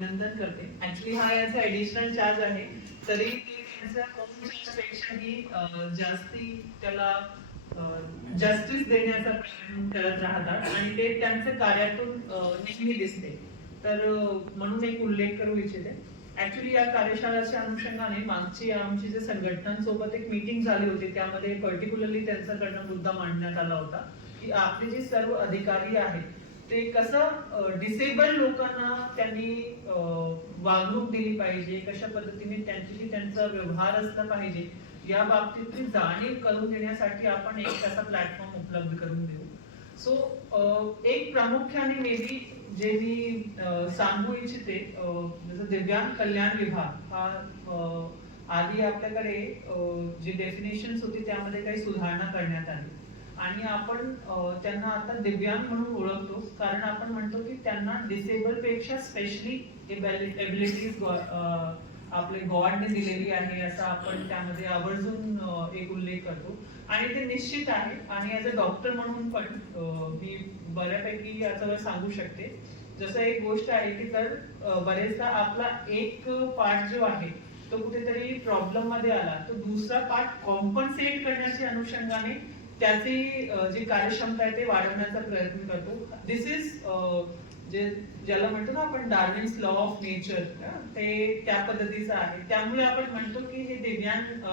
अभिनंदन करते. ऍक्च्युली हा याचा ऍडिशनल चार्ज आहे. तरी पेक्षाही जास्ती त्याला जस्टिस देण्याचा प्रयत्न करत राहतात. आणि ते त्यांचे कार्यातून नेहमी दिसते. तर म्हणून एक उल्लेख करू इच्छिते. ऍक्च्युली या कार्यशाळेच्या अनुषंगाने मागची आमची जे संघटनांसोबत एक मीटिंग झाली होती त्यामध्ये पर्टिक्युलरली त्यांच्याकडनं मुद्दा मांडण्यात आला होता. की आपले जे सर्व अधिकारी आहेत ते कसं डिसेबल लोकांना त्यांनी वागणूक दिली पाहिजे कशा पद्धतीने त्यांच्याशी त्यांचा व्यवहार असला पाहिजे या बाबतीतली जाणीव करून देण्यासाठी आपण एक तसा प्लॅटफॉर्म उपलब्ध करून देऊ. सो एक प्रामुख्याने मे बी जे मी सांगू इच्छिते जसं दिव्यांग कल्याण विभाग हा आधी आपल्याकडे जी डेफिनेशन होती त्यामध्ये काही सुधारणा करण्यात आली. आणि आपण त्यांना आता दिव्यांग म्हणून ओळखतो. कारण आपण म्हणतो की त्यांना डिसेबलपेक्षा स्पेशली एबिलिटीज आपले गॉडने दिलेली आहे असं आपण त्यामध्ये आवर्जून एक उल्लेख करतो. आणि ते निश्चित आहे. आणि ऍज अ डॉक्टर म्हणून पण मी बऱ्यापैकी याच्यावर सांगू शकते. जसं एक गोष्ट आहे की तर बरेचदा आपला एक पार्ट जो आहे तो कुठेतरी प्रॉब्लेममध्ये आला तो दुसरा पार्ट कॉम्पन्सेट करण्याच्या अनुषंगाने त्याची जी कार्यक्षमता आहे ते वाढवण्याचा प्रयत्न करतो. दिस इज जे ज्याला म्हणतो ना आपण डार्विन्स लॉ ऑफ नेचर ते त्या पद्धतीचं आहे. त्यामुळे आपण म्हणतो की हे दिव्यांग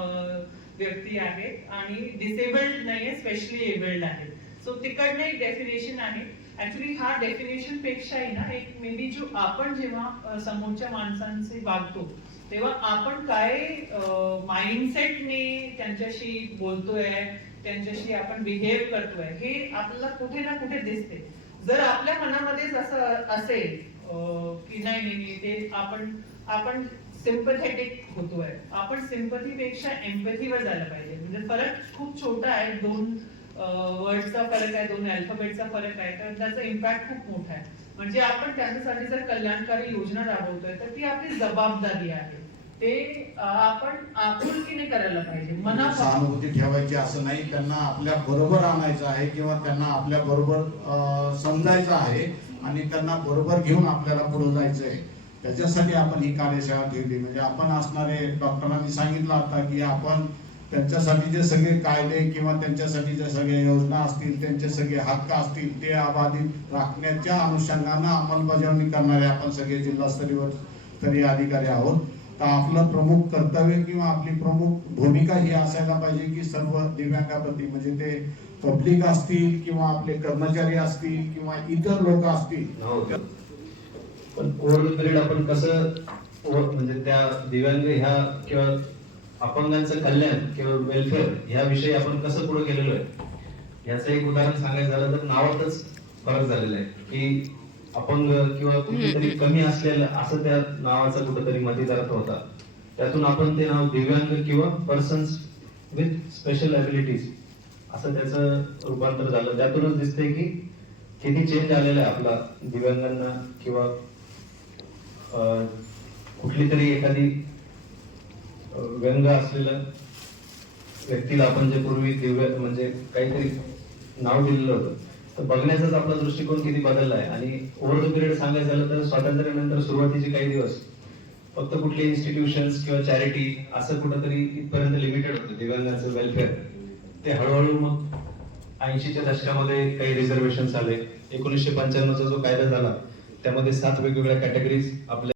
व्यक्ती आहेत आणि डिसेबल्ड नाहीये स्पेशली एबल्ड आहे सो तिकडनं एक डेफिनेशन आहे. ऍक्च्युली हा डेफिनेशन पेक्षाही ना एक मे बी जो आपण जेव्हा समोरच्या माणसांशी वागतो तेव्हा आपण काय माइंडसेटने त्यांच्याशी बोलतोय त्यांच्याशी आपण बिहेव करतोय हे आपल्याला कुठे ना कुठे दिसते. जर आपल्या मनामध्येच असं असेल की नाही नाही नाही, ते आपण आपण सिम्पथेटिक होतोय. आपण सिम्पथीपेक्षा एम्पथीवर जायला पाहिजे. म्हणजे फरक खूप छोटा आहे. दोन वर्डचा फरक आहे दोन अल्फाबेटचा फरक आहे. तर त्याचा इम्पॅक्ट खूप मोठा आहे. म्हणजे आपण त्यांच्यासाठी जर कल्याणकारी योजना राबवतोय तर ती आपली जबाबदारी आहे. ते आपण आपुलकीने करायला पाहिजे. मना सहानुभूती ठेवायची असं नाही त्यांना आपल्या बरोबर आणायचं आहे किंवा त्यांना आपल्या बरोबर समजायचं आहे आणि त्यांना बरोबर घेऊन आपल्याला पुढे जायचं आहे त्याच्यासाठी आपण ही कार्यशाळा ठेवली. म्हणजे आपण असणारे डॉक्टरांनी सांगितलं आता की आपण त्यांच्यासाठी जे सगळे कायदे किंवा त्यांच्यासाठी जे सगळे योजना असतील त्यांचे सगळे हक्क असतील ते अबाधित राखण्याच्या अनुषंगानं अंमलबजावणी करणारे आपण सगळे जिल्हास्तरीवर तरी अधिकारी आहोत. आपलं प्रमुख कर्तव्य किंवा आपली प्रमुख भूमिका ही असायला पाहिजे की सर्व दिव्यांगाप्रती म्हणजे ते पब्लिक असतील किंवा आपले कर्मचारी असतील किंवा इतर लोक असतील. हो पण ओव्हरऑल पिरियड आपण कसं म्हणजे त्या दिव्यांग ह्या किंवा अपंगांचं कल्याण किंवा वेलफेअर ह्या विषयी आपण कसं पुढे गेलेलो आहे? याचं एक उदाहरण सांगायचं झालं तर नावातच फरक झालेला आहे की अपंग किंवा कुठेतरी कमी असलेलं असं त्या नावाचा कुठेतरी मतिदार्थ होता. त्यातून आपण ते नाव दिव्यांग किंवा पर्सन्स विथ स्पेशल ॲबिलिटीज असं त्याचं रूपांतर झालं. त्यातूनच दिसतंय की किती चेंज आलेला आहे आपला दिव्यांगांना किंवा कुठली तरी एखादी व्यंग असलेलं व्यक्तीला आपण जे पूर्वी दिव्य म्हणजे काहीतरी नाव दिलेलं होतं. बघण्याचाच आपला दृष्टिकोन किती बदलला आहे आणि ओव्हर द पिरियड सांगायचं झालं तर स्वातंत्र्यानंतर सुरुवातीचे काही दिवस फक्त कुठले इन्स्टिट्यूशन किंवा चॅरिटी असं कुठंतरी इथपर्यंत लिमिटेड होतं. दिव्यांगांचं वेलफेअर ते हळूहळू मग ऐंशीच्या दशकामध्ये काही रिझर्वेशन आले. एकोणीसशे पंच्याण्णवचा जो कायदा झाला त्यामध्ये सात वेगवेगळ्या कॅटेगरीज आपल्या